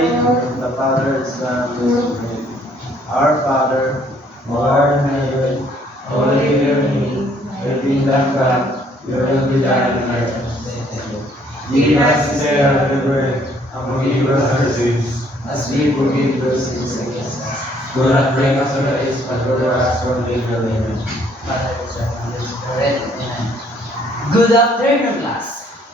name of the Father, Son, and Spirit. Our Father, who art in heaven, hallowed be your name. Your kingdom come, your will be done on earth as it is in heaven. Give us this day our daily bread, and forgive us our sins, as we forgive those who sin against us. Do not bring us to the east, but deliver us from evil. Amen. Father, Son, and Holy Spirit. Amen. Good afternoon, class.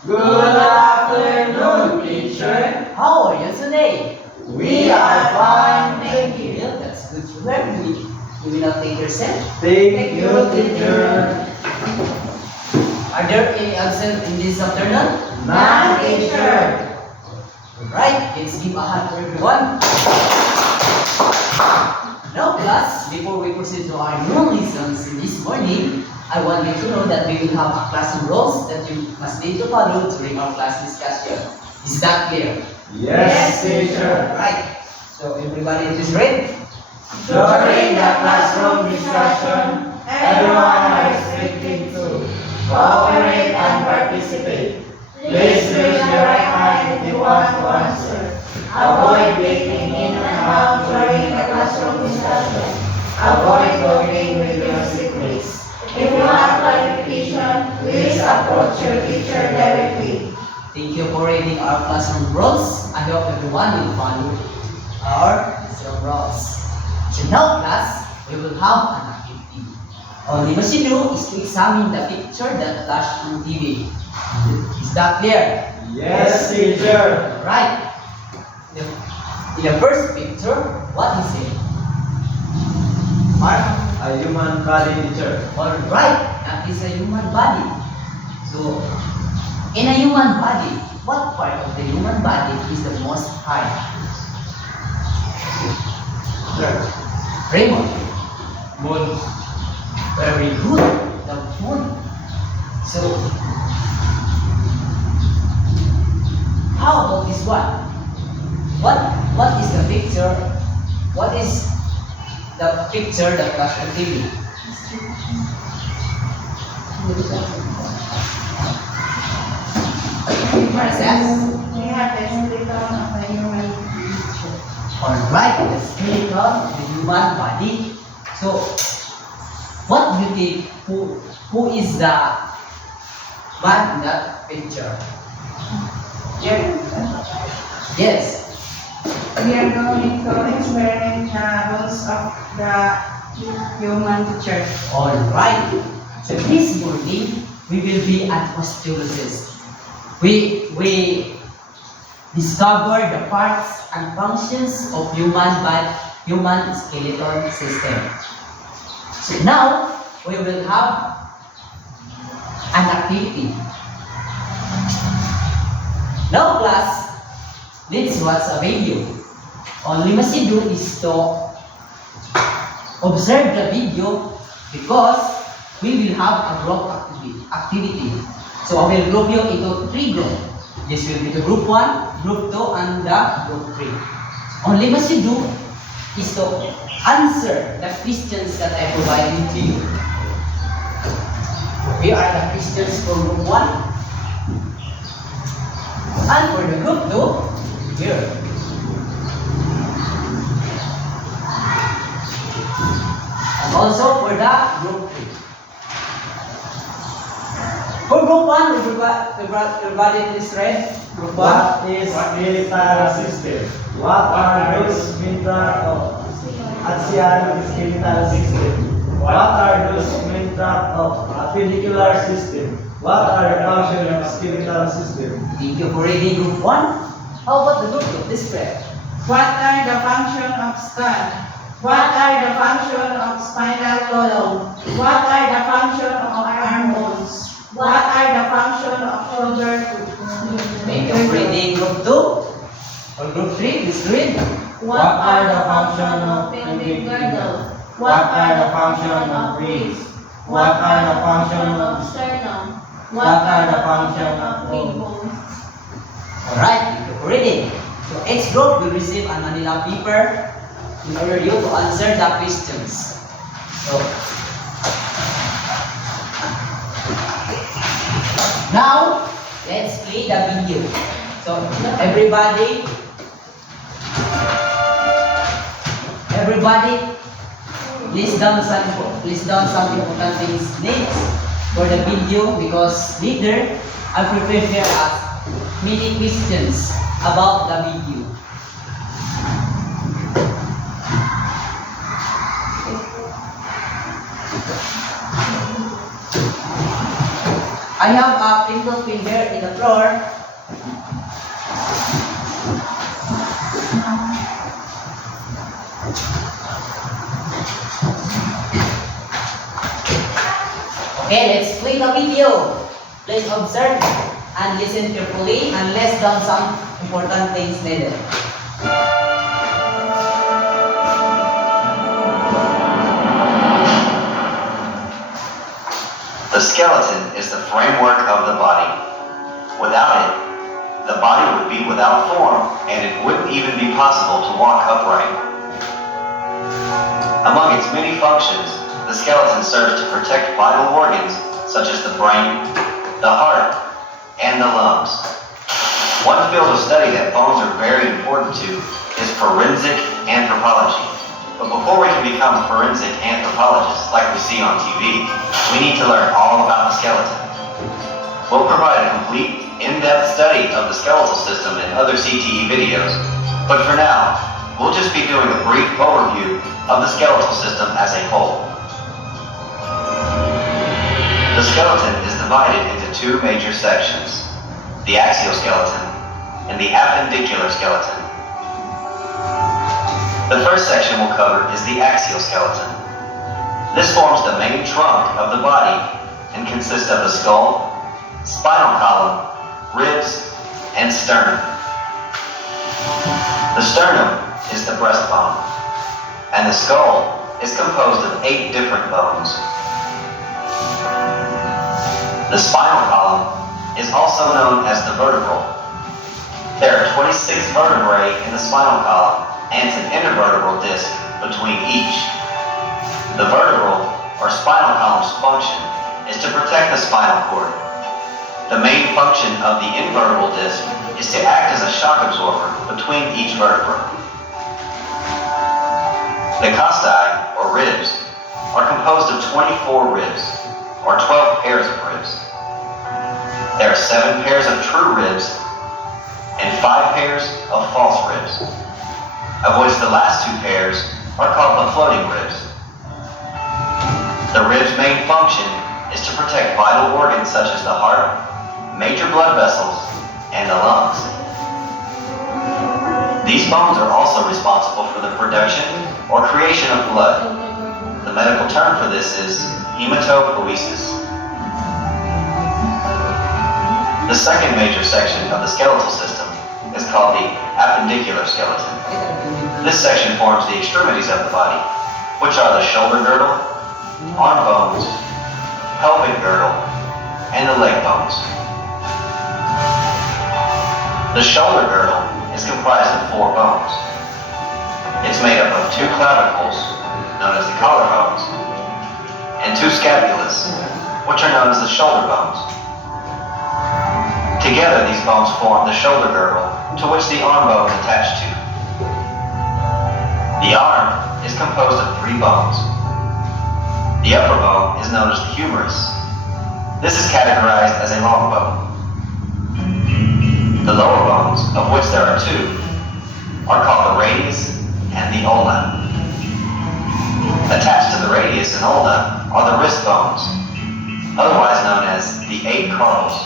Good afternoon, teacher. How are you today? We are fine, thank you. Well, that's good to learn. You will not take yourself. Thank you, teacher. Are there any absent in this afternoon? None, teacher. Right, let's give a hand for everyone. Now, class, before we proceed to our new lessons this morning, I want you to know that we will have a classroom rules that you must need to follow during our class discussion. Is that clear? Yes, teacher. Right. So everybody is ready? During the classroom discussion, everyone is expected to cooperate and participate. Please raise your right hand if you want to answer. Avoid being in and out during the classroom discussion. Avoid talking with your secrets. If you have clarification, please approach your teacher directly. Thank you for reading our classroom rules. I hope everyone will follow our classroom rules. So now, class, we will have an activity. All you must do is to examine the picture that flashed on TV. Is that clear? Yes, teacher. Right. In the first picture, what is it? Mark? A human body, teacher. Alright, that is a human body. So, in a human body, what part of the human body is the most hard? Raymond. Moon. Very good. The moon. So, how about this one? What is the picture? What is the picture that flashed on TV? Princess? Alright, the skeleton of the human body. So, what do you think? Who is the man in that picture? Yes. We are going to experiment the rules of the human teacher. Alright. So this morning, we will be at osteolosis. We discover the parts and functions of human skeleton system. So now, we will have an activity. Now class, let's watch a video. All you must do is to observe the video because we will have a group activity. So I will group you into 3 groups. This will be the group 1, group 2, and the group 3. Only must you do is to answer the questions that I provided to you. Here are the questions for group 1. And for the group 2, here. And also for the group 3. For group 1, everybody is read. Group 1. What is skeletal system? What are those main-track of axial skeletal system? What are those main-track of appendicular system? What are the functions of skeletal system? Thank you for reading group 1. How about the group 2? This spread. What are the function of skull? What are the function of spinal column? What are the function of arm bones? What are the function of shoulder? Thank you for reading group 2. Or group 3, please read. What are the function of pelvic girdle? What are the function of ribs? What are the function of sternum? What are the function of knee bones? Alright, thank you for reading. So each group will receive a Manila paper in order you to answer the questions. So, now, let's play the video. So, everybody, everybody list down some important things next for the video, because later I prepare here many questions about the video. I have a printer pin here in the floor. Okay, let's play the video. Please observe and listen carefully and list down some important things needed. The skeleton is the framework of the body. Without it, the body would be without form, and it wouldn't even be possible to walk upright. Among its many functions, the skeleton serves to protect vital organs such as the brain, the heart, and the lungs. One field of study that bones are very important to is forensic anthropology. But before we can become forensic anthropologists like we see on TV, we need to learn all about the skeleton. We'll provide a complete, in-depth study of the skeletal system in other CTE videos, but for now, we'll just be doing a brief overview of the skeletal system as a whole. The skeleton is divided into two major sections, the axial skeleton and the appendicular skeleton. The first section we'll cover is the axial skeleton. This forms the main trunk of the body and consists of the skull, spinal column, ribs, and sternum. The sternum is the breastbone, and the skull is composed of 8 different bones. The spinal column is also known as the vertebral. There are 26 vertebrae in the spinal column and an intervertebral disc between each. The vertebral or spinal column's function is to protect the spinal cord. The main function of the invertebral disc is to act as a shock absorber between each vertebra. The costae, or ribs, are composed of 24 ribs, or 12 pairs of ribs. There are 7 pairs of true ribs and 5 pairs of false ribs, of which the last 2 pairs are called the floating ribs. The rib's main function is to protect vital organs such as the heart, major blood vessels, and the lungs. These bones are also responsible for the production or creation of blood. The medical term for this is hematopoiesis. The second major section of the skeletal system is called the appendicular skeleton. This section forms the extremities of the body, which are the shoulder girdle, arm bones, pelvic girdle, and the leg bones. The shoulder girdle is comprised of 4 bones. It's made up of 2 clavicles, known as the collarbones, and 2 scapulas, which are known as the shoulder bones. Together, these bones form the shoulder girdle, to which the arm bone is attached to. The arm is composed of 3 bones. The upper bone is known as the humerus. This is categorized as a long bone. The lower bones, of which there are 2, are called the radius and the ulna. Attached to the radius and ulna are the wrist bones, otherwise known as the 8 carpals.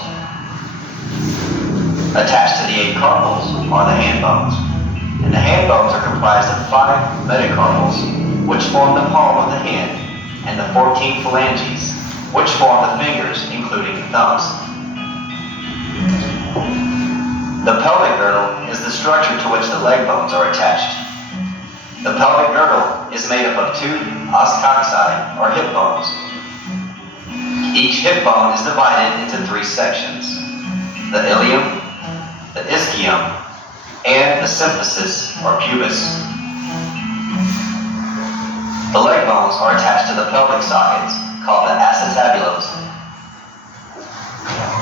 Attached to the 8 carpals are the hand bones, and the hand bones are comprised of 5 metacarpals, which form the palm of the hand, and the 14 phalanges, which form the fingers, including the thumbs. The pelvic girdle is the structure to which the leg bones are attached. The pelvic girdle is made up of 2 os coxae, or hip bones. Each hip bone is divided into 3 sections: the ilium, the ischium, and the symphysis, or pubis. The leg bones are attached to the pelvic sockets, called the acetabulums.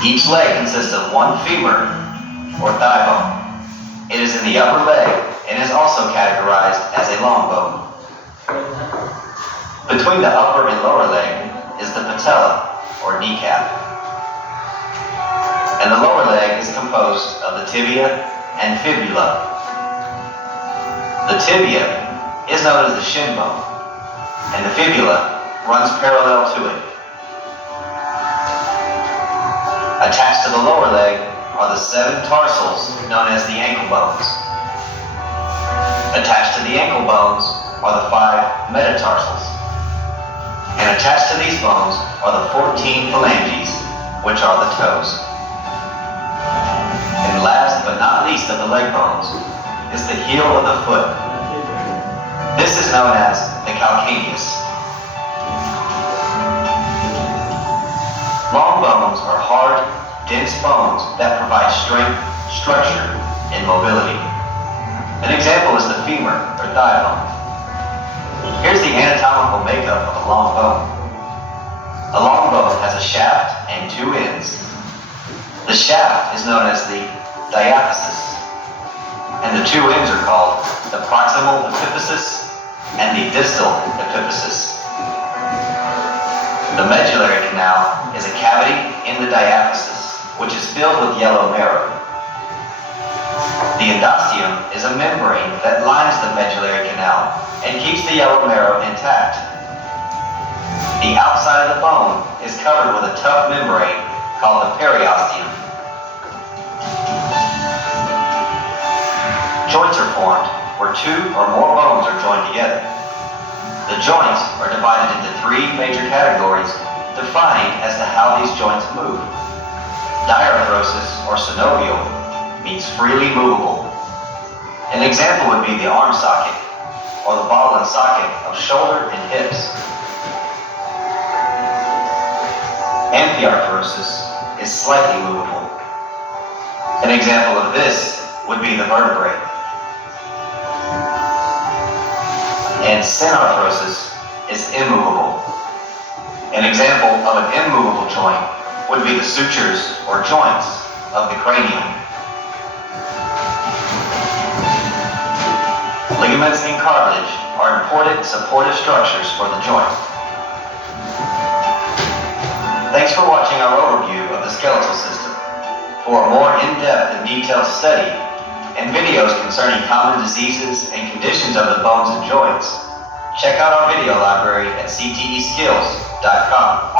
Each leg consists of 1 femur, or thigh bone. It is in the upper leg and is also categorized as a long bone. Between the upper and lower leg is the patella, or kneecap. And the lower leg is composed of the tibia and fibula. The tibia is known as the shin bone, and the fibula runs parallel to it. Attached to the lower leg are the 7 tarsals known as the ankle bones. Attached to the ankle bones are the 5 metatarsals. And attached to these bones are the 14 phalanges, which are the toes. And last but not least of the leg bones is the heel of the foot. This is known as the calcaneus. Long bones are hard, dense bones that provide strength, structure, and mobility. An example is the femur or thigh bone. Here's the anatomical makeup of a long bone. A long bone has a shaft and 2 ends. The shaft is known as the diaphysis, and the 2 ends are called the proximal epiphysis and the distal epiphysis. The medullary canal is a cavity in the diaphysis, which is filled with yellow marrow. The endosteum is a membrane that lines the medullary canal and keeps the yellow marrow intact. The outside of the bone is covered with a tough membrane called the periosteum. Joints are formed where 2 or more bones are joined together. The joints are divided into 3 major categories defined as to how these joints move. Diarthrosis or synovial means freely movable. An example would be the arm socket or the ball and socket of shoulder and hips. Amphiarthrosis is slightly movable. An example of this would be the vertebrae. And synarthrosis is immovable. An example of an immovable joint would be the sutures or joints of the cranium. Ligaments and cartilage are important supportive structures for the joint. Thanks for watching our overview of the skeletal system. For a more in-depth and detailed study and videos concerning common diseases and conditions of the bones and joints, check out our video library at cteskills.com.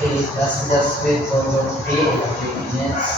Okay, let's just wait for 3 or 3 minutes.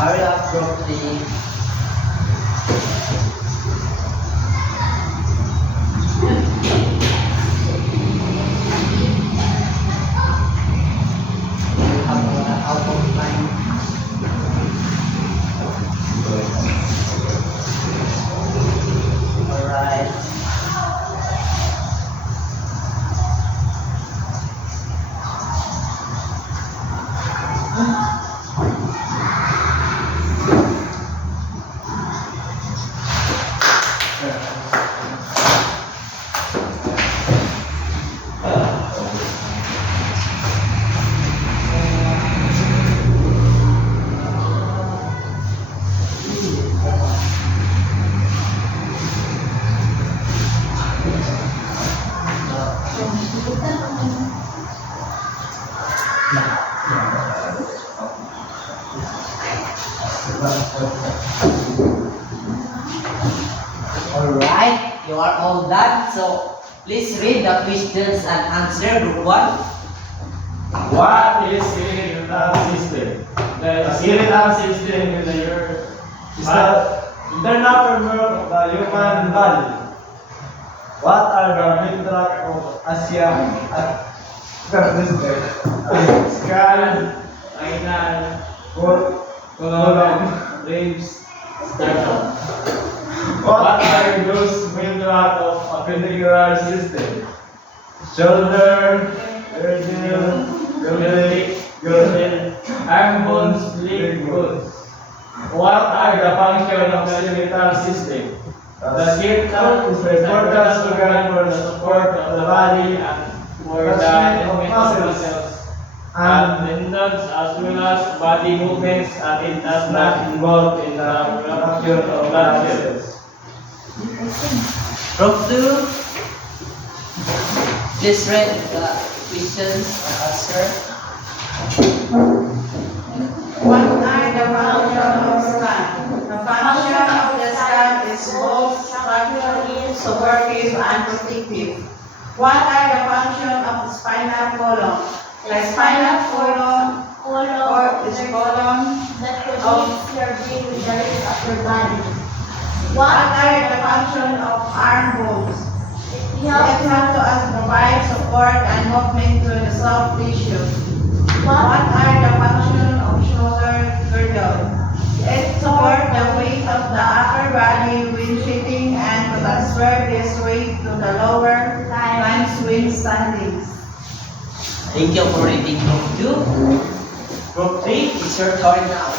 Hurry up, Group 3. Out of time. Alright. Alright, you are all done. So please read the questions and answer. Group 1. What is skeletal system? The skeletal system is the internal framework of the human body. What are the main tract of Asia? Skull, anal, colon, ribs, sternum. What are those main tract of a ventricular system? Shoulder, girdle, arm bones, leg bones. What are the functions of the skeletal system? The skeleton is the important organ for the support of the body and for the movement of muscles and tendons as well as body movements, and it does not involve in the production of blood cells. Group 2. Please read the questions and answer. What are the functions of skull? The function of the skull is both structurally supportive and protective. What are the functions of the spinal column? The spinal column or is column that connects your brain with the rest of your body. What are the functions of arm bones? It It helps helps to us provide support and movement to the soft tissue. What are the functions of shoulder girdle? It supports the weight of the upper body when sitting and to transfer this weight to the lower times when standing. Thank you for reading Group 2. Group 3, it's your turn now.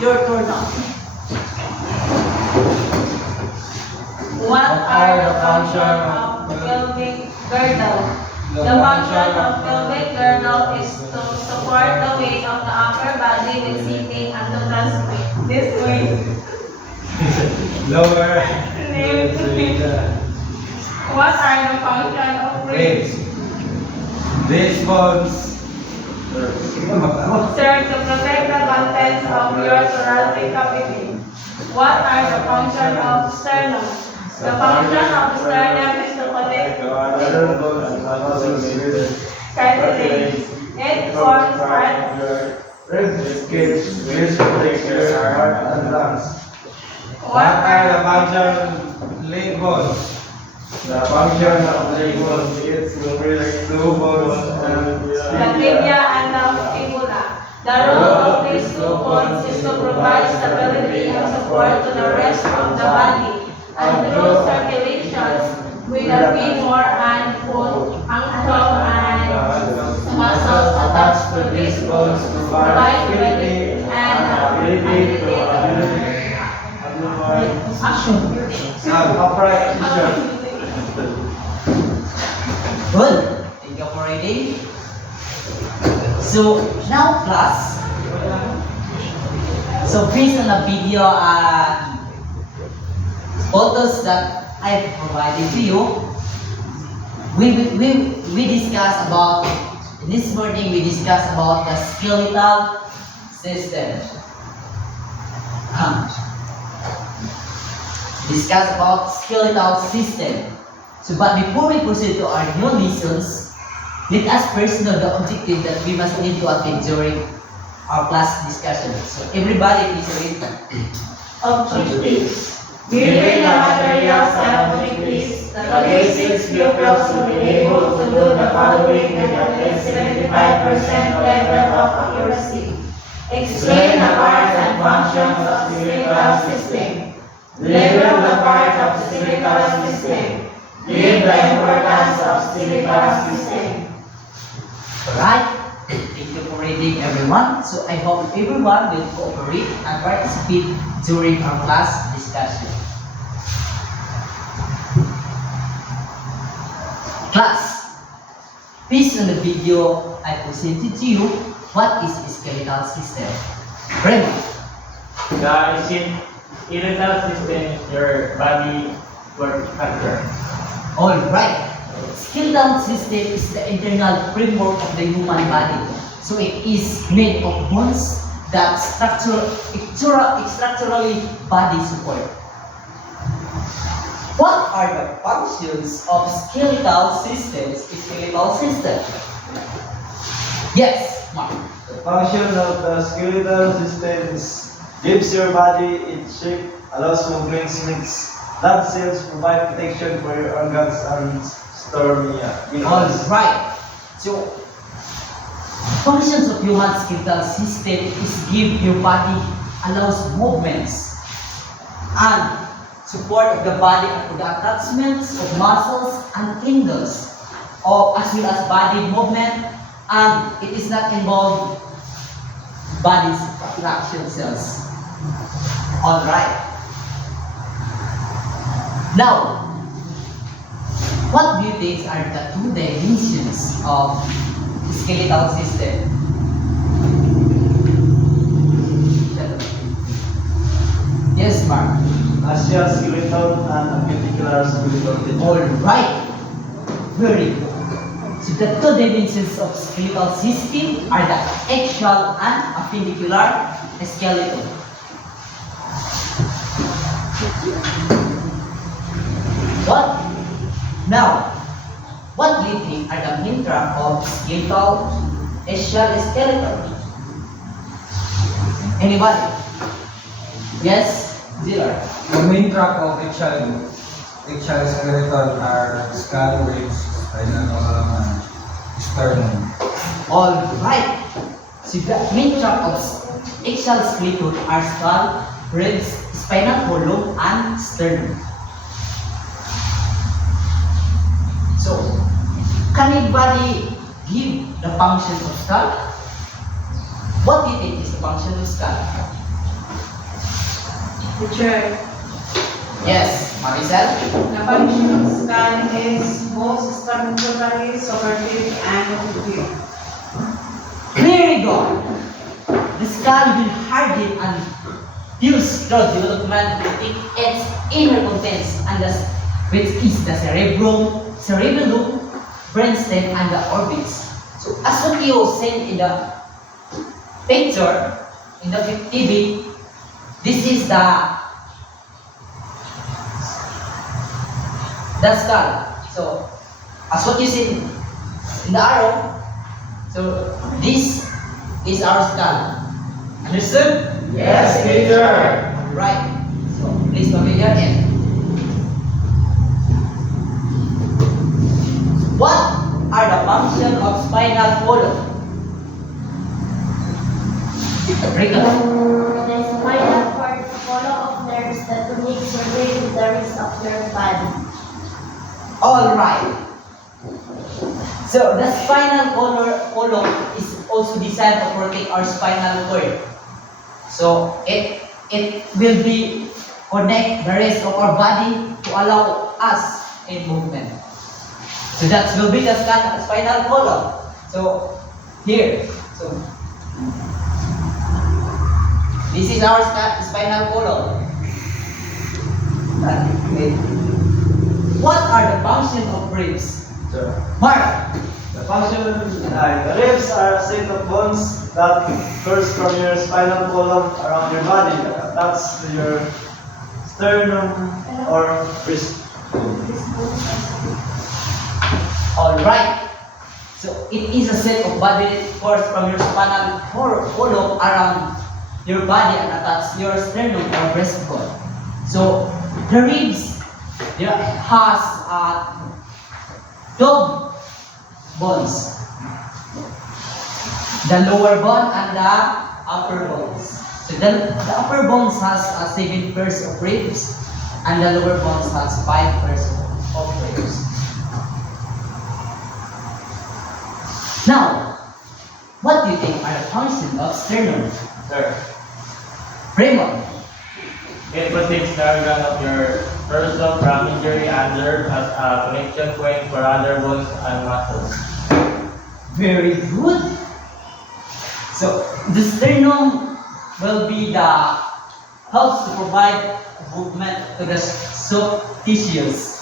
Your turn now. what are the functions of pelvic girdle. The function of pelvic girdle is to support the weight of the upper body when sitting and to transfer this weight. Lower What are the functions of ribs? These bones Serve to protect the contents of your thoracic cavity. What are the functions of sternum? The function of sternum is to connect cartilage It forms part of your rib cage, which protects your heart and lungs. What are the functions of leg bones? The function of leg bones is to protect two bones and the tibia and the fibula. The role of these two bones is to provide stability and support to the rest of the body, and through circulation with the femur and foot, ankle, and muscles attached to these bones provide stability and ability to upright position. Good. Thank you for reading. So now class. So based on the video and photos that I provided to you, we discussed about, this morning we discussed about the skeletal system. Discuss about skeletal system. So but before we proceed to our new lessons, let us first know the objective that we must need to attain during our class discussion. So everybody please read. objectives. Given the materials and objectives, the basic pupils will be able to do the following with at least 75% level of accuracy. Explain the parts and functions of the skeletal system. Label the parts of the skeletal system. Give the importance of skeletal system. Alright, thank you for reading everyone. So I hope everyone will cooperate and participate during our class discussion. Class, based on the video I presented to you, what is a skeletal system? Raymond. The skeletal system is your body work structure. Alright. Skeletal system is the internal framework of the human body. So it is made of bones that structurally body support. What are the functions of skeletal systems? Skeletal system. Yes, Mark. The function of the skeletal system is gives your body its shape, allows movement, makes blood cells, provide protection for your organs and store minerals. Alright. So functions of human skeletal system is give your body allows movements and support of the body for the attachments of muscles and tendons, or as well as body movement, and it is not involved body's fraction cells. Alright. Now, what do you think are the two dimensions of skeletal system? Yes, Mark. Axial skeleton and appendicular skeleton. Alright. Very good. So the two dimensions of skeletal system are the axial and appendicular skeleton. What? Now, what do you think are the main track of skeletal axial skeleton? Anybody? Yes? Ziller. The main track of axial skeleton are skull, ribs, spinal column, and sternum. Alright. So the main track of axial skeleton are skull, ribs, spinal column, and sternum. So, can anybody give the function of skull? What do you think is the function of skull? Teacher, Yes, Maricel? the function of skull is both structurally supportive and motive. Very good. The skull will harden and fuse through development within its inner contents, and which is the cerebellum, brainstem, and the orbits. So, as what you seen in the picture, in the TV, this is the skull. So, as what you see in the arrow, so This is our skull. Understood? Yes, teacher. Right. So please familiar in. What are the functions of spinal column? Rico. The spinal cord is full of nerves that connect your brain with the rest of your body. All right. So the spinal column is also designed to protect our spinal cord. So it will be connect the rest of our body to allow us in movement. So that will be the spinal column. So here, so this is our spinal column. What are the functions of ribs? Sir. Mark. The ribs are a set of bones that curves from your spinal column around your body that attach to your sternum or wrist. Alright. So it is a set of body cords from your spinal column around your body and attach your sternum or breastbone. So the ribs has 12 bones. The lower bone and the upper bones. So the upper bones has 7 pairs of ribs and the lower bones has 5 pairs of ribs. Now, what do you think are the functions of sternum? Sir, Raymond. it protects the organ of your torso from injury and serves as a connection point for other bones and muscles. Very good. So the sternum will be the helps to provide movement to the soft tissues.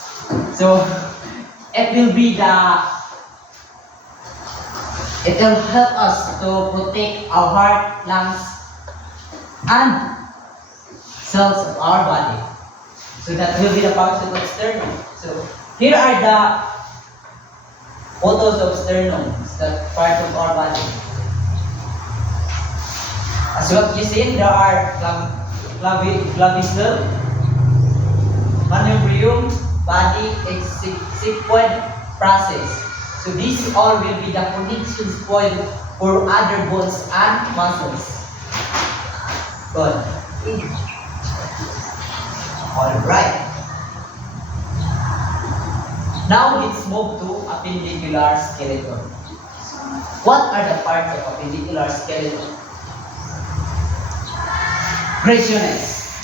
So it will help us to protect our heart, lungs, and cells of our body. So that will be the function of sternum. So here are the photos of sternum, that part of our body. As what you see, there are clavicle, manubrium, body, excipient process. So these all will be the connection point for other bones and muscles. Good. Alright. Now let's move to appendicular skeleton. What are the parts of appendicular skeleton? Gracious.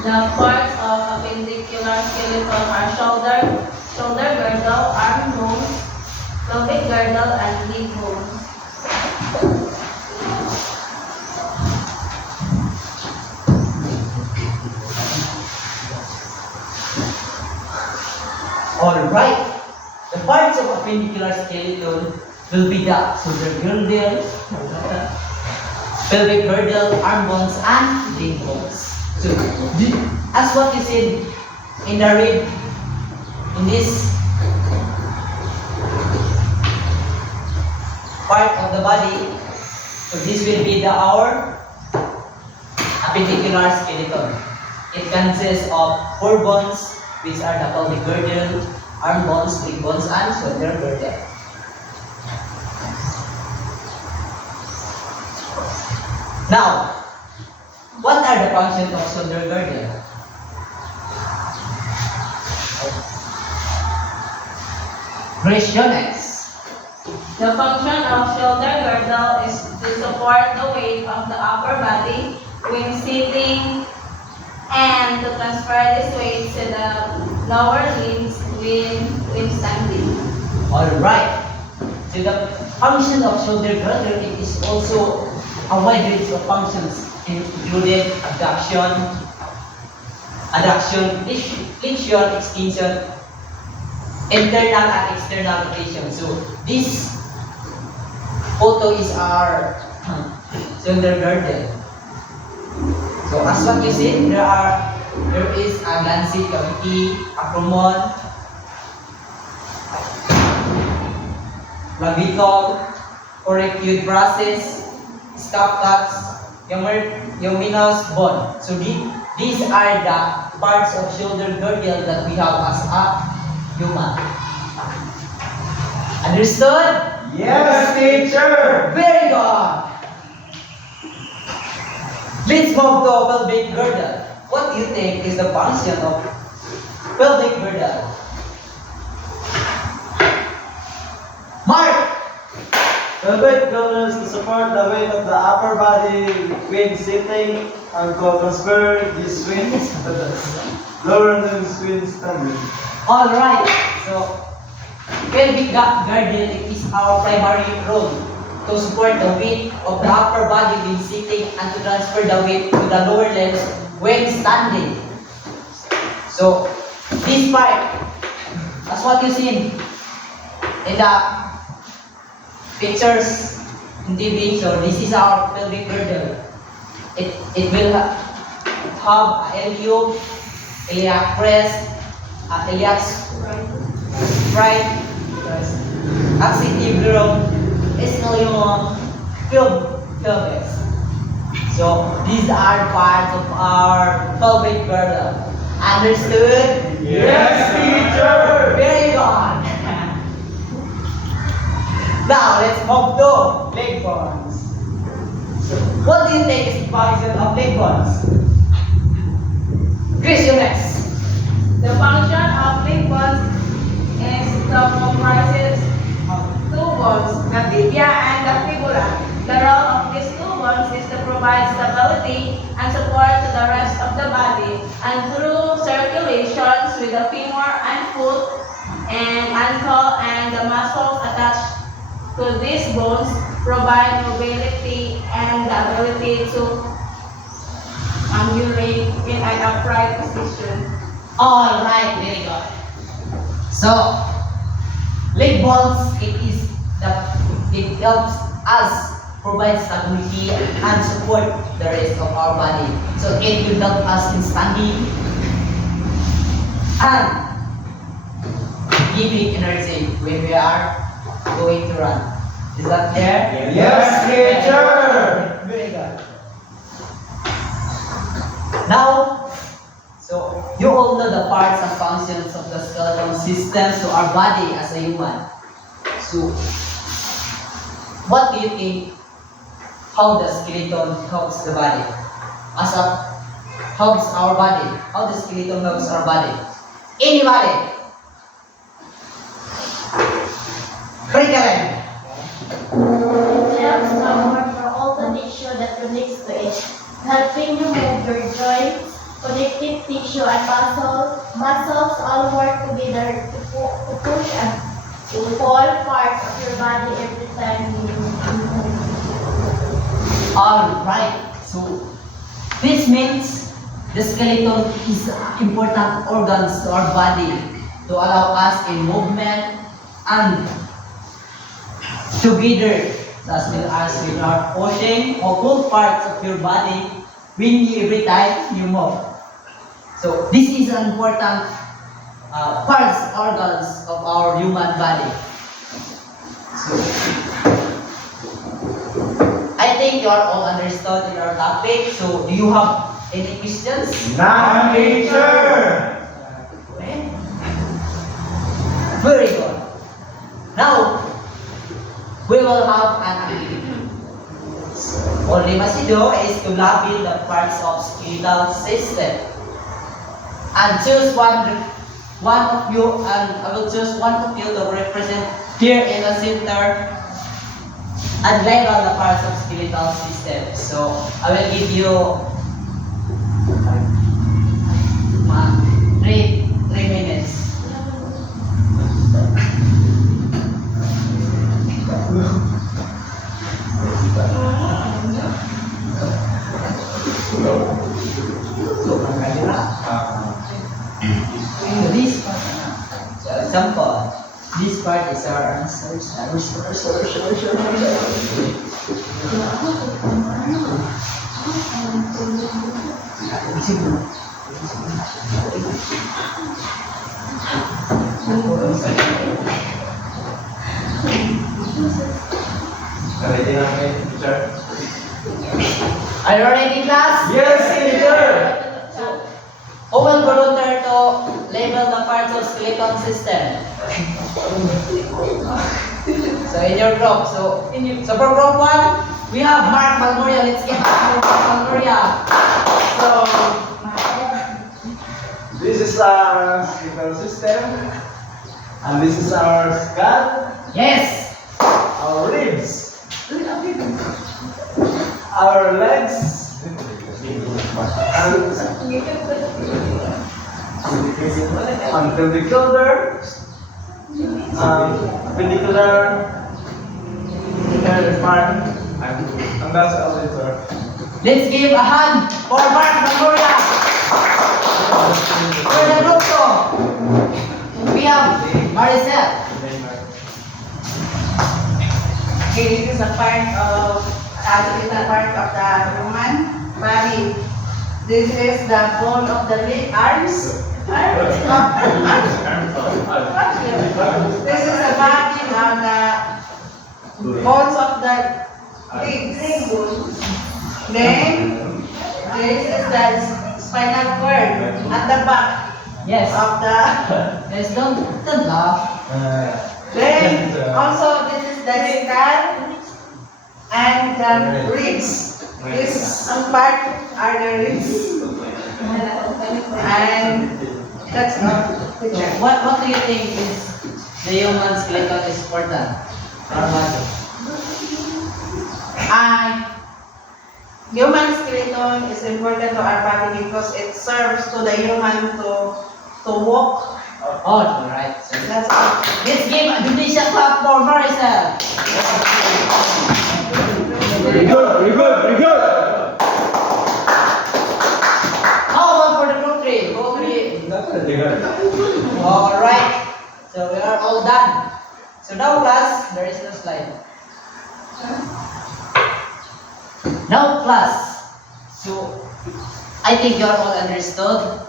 The parts of appendicular skeleton are shoulder girdle, arm bones, pelvic girdle, and leg bones. Alright. The parts of appendicular skeleton will be the shoulder girdle, pelvic girdle, arm bones, and leg bones. So, as what you said in the rib, in this part of the body, so this will be our appendicular skeleton. It consists of 4 bones, which are the pelvic girdle, arm bones, leg bones, and shoulder girdle. Now, what are the functions of shoulder girdle? Gracious. The function of shoulder girdle is to support the weight of the upper body when sitting and to transfer this weight to the lower limbs when standing. Alright. So the function of shoulder girdle, it is also a wide range of functions, including abduction, flexion, extension, internal and external rotation. So this photo is our shoulder girdle. So as what you see, there is a gansy cavity, acromon, clavicle, auricute process, scap cuts, humerus bone. So these are the parts of shoulder girdle that we have as a human. Understood? Yes, teacher! Very good. Let's move to pelvic girdle. What do you think is the function of pelvic girdle? Mark! Pelvic girdle is to support the weight of the upper body when sitting and to transfer these swings to the lower limb swing standing. All right. So pelvic girdle is our primary role to support the weight of the upper body when sitting and to transfer the weight to the lower limbs when standing. So this part, that's what you see in the pictures in TV. So this is our pelvic girdle. It will have ilium, iliac crest, iliac right, accipitulum, ischium, pelvis. So these are parts of our pelvic girdle. Understood? Yes, teacher! Very good. Now let's move to leg bones. So, what do you think is the function of leg bones? Chris, you next. The function of leg bones is to comprises of two bones, the tibia and the fibula. The role of these two bones is to provide stability and support to the rest of the body, and through circulations with the femur and foot and ankle and the muscles attached to these bones provide mobility and the ability to ambulate in an upright position. All right, very good. So, leg bones, it helps us provide stability and support the rest of our body. So it will help us in standing and giving energy when we are going to run. Is that clear? Yes, teacher! Very good. Now, so you all know the parts and functions of the skeletal system, so our body as a human. So, what do you think? How the skeleton helps the body? Helps our body. How the skeleton helps our body? Anybody? Recollect. It helps support for all the tissue that connects to it, helping you move your joints, connective tissue and muscles all work together to push and to pull parts of your body every time you move. Alright, so this means the skeleton is important organs to our body to allow us in movement and together as well as with our pushing or all parts of your body every time you move. So this is an important organs of our human body. So I think you are all understood in our topic. So, do you have any questions? None, teacher! Very good. Now, we will have an activity. All you must do is to label the parts of skeletal system. And choose one of you, and I will choose one of you to represent here in the center and label the parts of skeletal system. So I will give you 3 minutes. This part, so example, this part is our answer. Ready na kayo, teacher? Are you ready, class? Yes, teacher! Who will volunteer to label the parts of skeleton system? So in your group, so for group 1, we have Mark Malmoria. Let's get Mark Malmoria. So This is our skeletal system. And this is our skull, yes, our ribs, our legs, and perpendicular, part, and that's all it is. let's give a hand for Mark Malmoria. For the group 2, we have Maricel. Okay, this is a part of, skeletal part of the human body. This is the bone of the leg, arms. This is the body of the bones of the legs. Then, this is the spinal cord at the back Yes. of the. Yes, don't laugh. Then, also this is the skull and the ribs. This part are the ribs. And that's all. What do you think is the human skeleton is important for our body? Human skeleton is important to our body because it serves to the human to walk. Oh, right. So That's all. let's give a judicial clap for Maricel. Very good, very good, very good. How about for the group 3? Group 3. All right. So we are all done. So now, class, there is no slide. Now, class. So I think you are all understood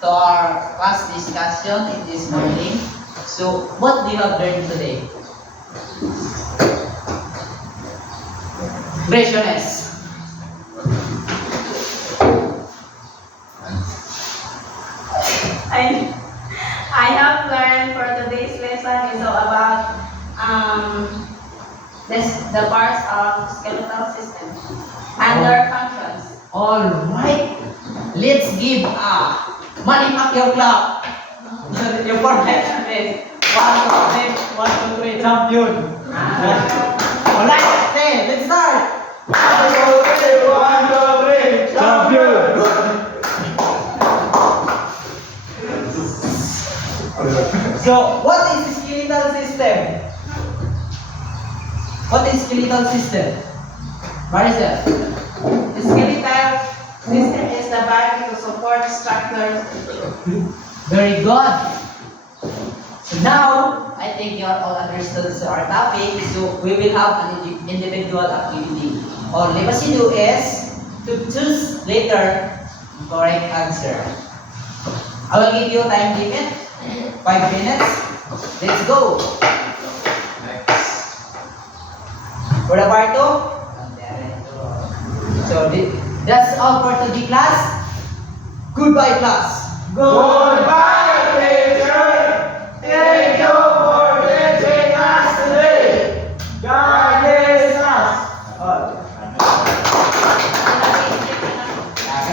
to our class discussion in this morning. So what do you have learned today? Graciousness. I have learned for today's lesson is all about the parts of skeletal system and their functions. All right. Let's give a money Pacquiao clap. Yung format natin. 1, 2, 3, champion. Alright, say, let's start. 1, 2, 3, champion! So, what is skeletal system? What is skeletal system? Maricel? The skeletal system is the body to support structures. Very good. So now, I think you are all understood our topic. So we will have an individual activity. All you must do is to choose later correct answer. I will give you time limit, 5 minutes. Let's go. For the part 2. So that's all for today, class. Goodbye, class. Go!